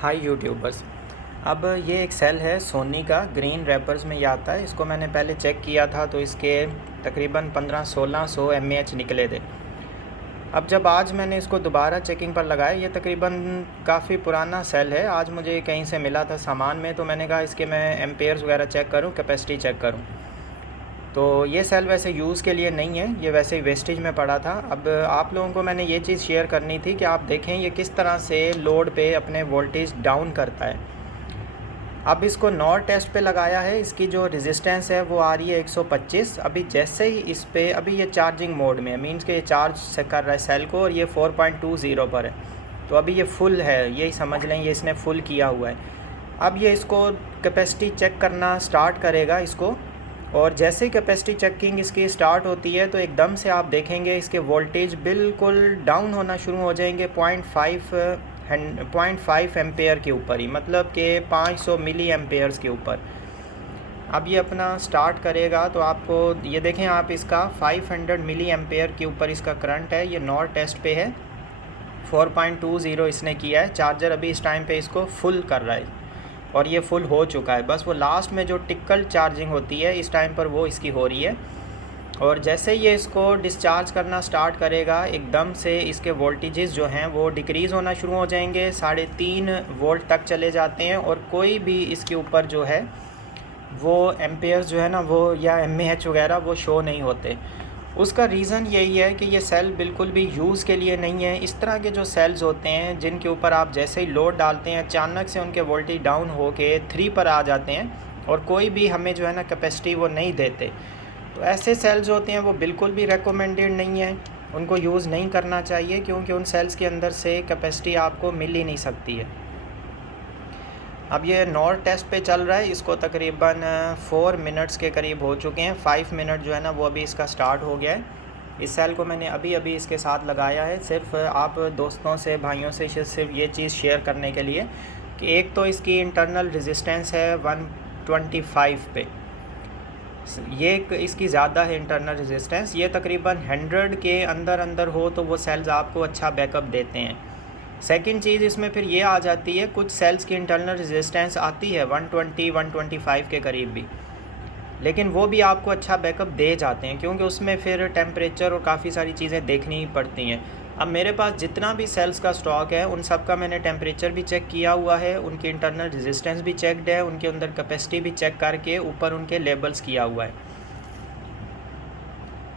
हाय YouTubers. अब ये एक सेल है सोनी का, ग्रीन रैपर्स में ये आता है। इसको मैंने पहले चेक किया था तो इसके तकरीबन 1500-1600 mAh निकले थे। अब जब आज मैंने इसको दोबारा चेकिंग पर लगाया, ये तकरीबन काफ़ी पुराना सेल है। आज मुझे कहीं से मिला था सामान में, तो मैंने कहा इसके मैं एम्पेयर्स वगैरह चेक करूँ, कैपेसिटी चेक करूँ। तो ये सेल वैसे यूज़ के लिए नहीं है, ये वैसे ही वेस्टेज में पड़ा था। अब आप लोगों को मैंने ये चीज़ शेयर करनी थी कि आप देखें ये किस तरह से लोड पे अपने वोल्टेज डाउन करता है। अब इसको नॉर टेस्ट पे लगाया है, इसकी जो रेजिस्टेंस है वो आ रही है 125। अभी जैसे ही इस पे, अभी ये चार्जिंग मोड में है, मीन्स कि ये चार्ज से कर रहा है सेल को, और ये 4.20 पर है। तो अभी ये फुल है, यही समझ लें, ये इसने फुल किया हुआ है। अब ये इसको कैपेसिटी चेक करना स्टार्ट करेगा इसको, और जैसे ही कैपेसिटी चेकिंग इसकी स्टार्ट होती है तो एकदम से आप देखेंगे इसके वोल्टेज बिल्कुल डाउन होना शुरू हो जाएंगे 0.5 एम्पेयर के ऊपर ही, मतलब कि 500 मिली एम्पेयर्स के ऊपर। अब ये अपना स्टार्ट करेगा तो आपको ये देखें, आप इसका 500 मिली एम्पेयर के ऊपर इसका करंट है। ये नॉर टेस्ट पे है, 4.20 इसने किया है। चार्जर अभी इस टाइम पे इसको फुल कर रहा है और ये फुल हो चुका है। बस वो लास्ट में जो टिकल चार्जिंग होती है इस टाइम पर वो इसकी हो रही है। और जैसे ये इसको डिस्चार्ज करना स्टार्ट करेगा, एकदम से इसके वोल्टेजेस जो हैं वो डिक्रीज़ होना शुरू हो जाएंगे, 3.5 वोल्ट तक चले जाते हैं। और कोई भी इसके ऊपर जो है वो एम्पेयर्स जो है ना, वो या mAh वगैरह वो शो नहीं होते। उसका रीज़न यही है कि ये सेल बिल्कुल भी यूज़ के लिए नहीं है। इस तरह के जो सेल्स होते हैं जिनके ऊपर आप जैसे ही लोड डालते हैं, अचानक से उनके वोल्टेज डाउन हो के 3 पर आ जाते हैं और कोई भी हमें जो है ना कैपेसिटी वो नहीं देते। तो ऐसे सेल्स होते हैं वो बिल्कुल भी रेकमेंडेड नहीं है, उनको यूज़ नहीं करना चाहिए, क्योंकि उन सेल्स के अंदर से कैपेसिटी आपको मिल ही नहीं सकती है। अब ये नॉर टेस्ट पे चल रहा है, इसको तकरीबन 4 मिनट्स के करीब हो चुके हैं। 5 मिनट जो है ना वो अभी इसका स्टार्ट हो गया है। इस सेल को मैंने अभी इसके साथ लगाया है, सिर्फ आप दोस्तों से, भाइयों से सिर्फ ये चीज़ शेयर करने के लिए कि एक तो इसकी इंटरनल रेजिस्टेंस है 125 पे, ये इसकी ज़्यादा है इंटरनल रेजिस्टेंस। ये तकरीबन 100 के अंदर हो तो वो सेल्स आपको अच्छा बैकअप देते हैं। सेकंड चीज़ इसमें फिर ये आ जाती है, कुछ सेल्स की इंटरनल रेजिस्टेंस आती है 120-125 के करीब भी, लेकिन वो भी आपको अच्छा बैकअप दे जाते हैं, क्योंकि उसमें फिर टेम्परेचर और काफ़ी सारी चीज़ें देखनी ही पड़ती हैं। अब मेरे पास जितना भी सेल्स का स्टॉक है उन सब का मैंने टेम्परेचर भी चेक किया हुआ है, उनकी इंटरनल रेजिस्टेंस भी चेकड है, उनके अंदर कैपेसिटी भी चेक करके ऊपर उनके लेबल्स किया हुआ है।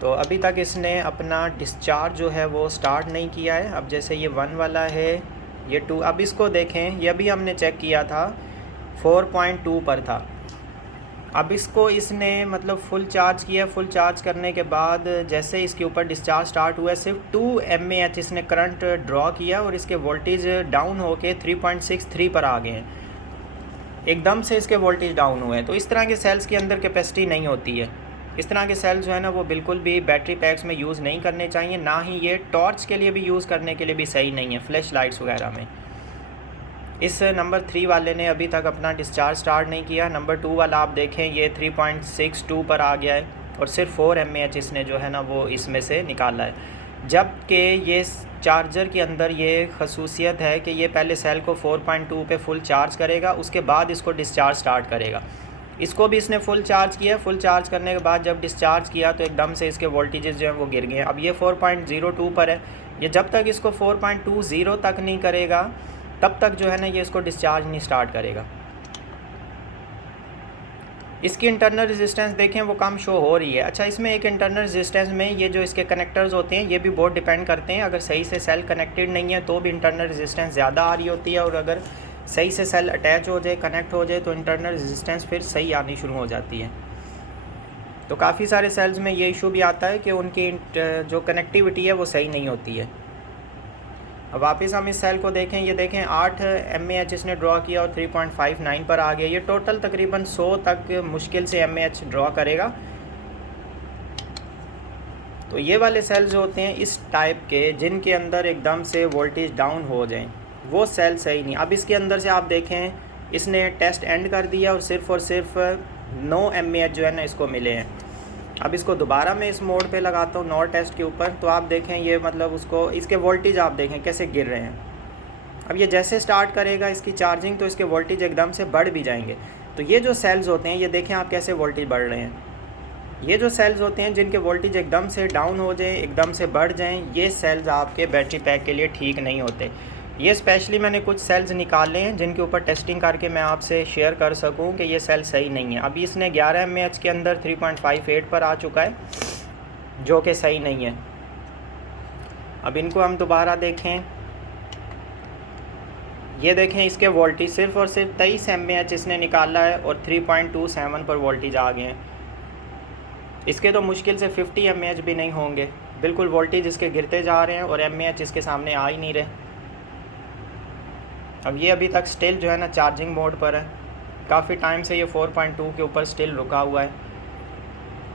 तो अभी तक इसने अपना डिस्चार्ज जो है वो स्टार्ट नहीं किया है। अब जैसे ये 1 वाला है, ये 2, अब इसको देखें, ये भी हमने चेक किया था 4.2 पर था। अब इसको इसने मतलब फुल चार्ज किया। फुल चार्ज करने के बाद जैसे इसके ऊपर डिस्चार्ज स्टार्ट हुआ, सिर्फ 2 mAh इसने करंट ड्रॉ किया और इसके वोल्टेज डाउन होके 3.63 पर आ गए हैं। एकदम से इसके वोल्टेज डाउन हुए हैं। तो इस तरह के सेल्स के अंदर कैपेसिटी नहीं होती है। इस तरह के सेल्स जो है ना वो बिल्कुल भी बैटरी पैक्स में यूज़ नहीं करने चाहिए, ना ही ये टॉर्च के लिए भी यूज़ करने के लिए भी सही नहीं है, फ्लैश लाइट्स वगैरह में। इस नंबर 3 वाले ने अभी तक अपना डिस्चार्ज स्टार्ट नहीं किया। नंबर 2 वाला आप देखें, ये 3.62 पर आ गया है और सिर्फ 4 mAh इसने जो है ना वो इसमें से निकाला है। जबकि ये चार्जर के अंदर ये खसूसियत है कि ये पहले सेल को 4.2 पे फुल चार्ज करेगा, उसके बाद इसको डिस्चार्ज स्टार्ट करेगा। इसको भी इसने फुल चार्ज किया। फुल चार्ज करने के बाद जब डिस्चार्ज किया तो एकदम से इसके वोल्टेजेस जो हैं वो गिर गए। अब ये 4.02 पर है। ये जब तक इसको 4.20 तक नहीं करेगा तब तक जो है ना ये इसको डिस्चार्ज नहीं स्टार्ट करेगा। इसकी इंटरनल रेजिस्टेंस देखें वो कम शो हो रही है। अच्छा, इसमें एक इंटरनल रेजिस्टेंस में ये जो इसके कनेक्टर्स होते हैं ये भी बहुत डिपेंड करते हैं। अगर सही से सेल कनेक्टेड नहीं है तो भी इंटरनल रेजिस्टेंस ज़्यादा आ रही होती है, और अगर सही से सेल अटैच हो जाए, कनेक्ट हो जाए, तो इंटरनल रेजिस्टेंस फिर सही आनी शुरू हो जाती है। तो काफ़ी सारे सेल्स में ये इशू भी आता है कि उनकी जो कनेक्टिविटी है वो सही नहीं होती है। अब वापस हम इस सेल को देखें, ये देखें 8 mAh इसने ड्रॉ किया और 3.59 पर आ गया। ये टोटल तकरीबन 100 तक मुश्किल से mAh ड्रॉ करेगा। तो ये वाले सेल्स जो होते हैं इस टाइप के, जिनके अंदर एकदम से वोल्टेज डाउन हो जाए, वो सेल सही नहीं। अब इसके अंदर से आप देखें, इसने टेस्ट एंड कर दिया और सिर्फ 9 mAh जो है ना इसको मिले हैं। अब इसको दोबारा मैं इस मोड पे लगाता हूँ नॉर टेस्ट के ऊपर, तो आप देखें ये मतलब उसको, इसके वोल्टेज आप देखें कैसे गिर रहे हैं। अब ये जैसे स्टार्ट करेगा इसकी चार्जिंग तो इसके वोल्टेज एकदम से बढ़ भी जाएंगे। तो ये जो सेल्स होते हैं, ये देखें आप कैसे वोल्टेज बढ़ रहे हैं। ये जो सेल्स होते हैं जिनके वोल्टेज एकदम से डाउन हो जाए, एकदम से बढ़ जाएं, ये सेल्स आपके बैटरी पैक के लिए ठीक नहीं होते। ये स्पेशली मैंने कुछ सेल्स निकाले हैं जिनके ऊपर टेस्टिंग करके मैं आपसे शेयर कर सकूं कि ये सेल सही नहीं है। अभी इसने 11 mAh के अंदर 3.58 पर आ चुका है, जो कि सही नहीं है। अब इनको हम दोबारा देखें, ये देखें इसके वोल्टेज सिर्फ और सिर्फ 23 mAh इसने निकाला है और 3.27 पर वोल्टेज आ गए हैं। इसके तो मुश्किल से 50 mAh भी नहीं होंगे, बिल्कुल वोल्टेज इसके गिरते जा रहे हैं और mAh इसके सामने आ ही नहीं रहे। अब ये अभी तक स्टिल जो है ना चार्जिंग मोड पर है, काफ़ी टाइम से ये 4.2 के ऊपर स्टिल रुका हुआ है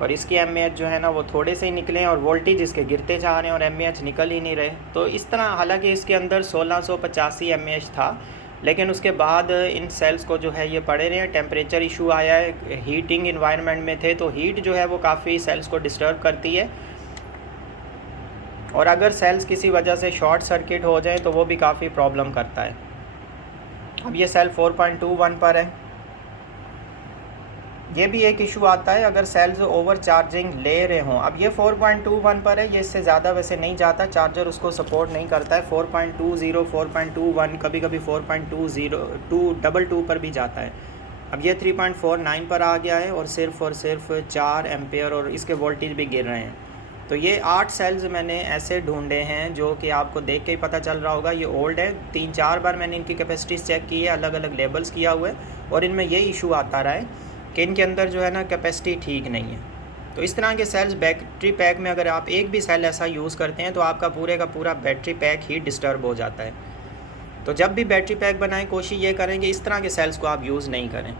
और इसकी mAh जो है ना वो थोड़े से ही निकले हैं और वोल्टेज इसके गिरते जा रहे हैं और mAh निकल ही नहीं रहे। तो इस तरह, हालांकि इसके अंदर 1685 mAh था, लेकिन उसके बाद इन सेल्स को जो है ये पड़े रहे हैं, टेम्परेचर इशू आया है, हीटिंग इन्वायरमेंट में थे तो हीट जो है वो काफ़ी सेल्स को डिस्टर्ब करती है और अगर सेल्स किसी वजह से शॉर्ट सर्किट हो जाए तो वो भी काफ़ी प्रॉब्लम करता है। अब ये सेल 4.21 पर है। ये भी एक इशू आता है अगर सेल्स ओवर चार्जिंग ले रहे हों। अब ये 4.21 पर है, ये इससे ज़्यादा वैसे नहीं जाता, चार्जर उसको सपोर्ट नहीं करता है। 4.20, 4.21, कभी कभी 4.2 पर भी जाता है। अब ये 3.49 पर आ गया है और सिर्फ 4 एम्पेयर और इसके वोल्टेज भी गिर रहे हैं। तो ये 8 सेल्स मैंने ऐसे ढूंढे हैं जो कि आपको देख के ही पता चल रहा होगा ये ओल्ड है। 3-4 बार मैंने इनकी कैपेसिटीज़ चेक की है, अलग अलग लेबल्स किया हुआ है और इनमें ये इशू आता रहा है कि इनके अंदर जो है ना कैपेसिटी ठीक नहीं है। तो इस तरह के सेल्स बैटरी पैक में अगर आप एक भी सेल ऐसा यूज़ करते हैं तो आपका पूरे का पूरा बैटरी पैक ही डिस्टर्ब हो जाता है। तो जब भी बैटरी पैक बनाएं कोशिश ये करें कि इस तरह के सेल्स को आप यूज़ नहीं करें।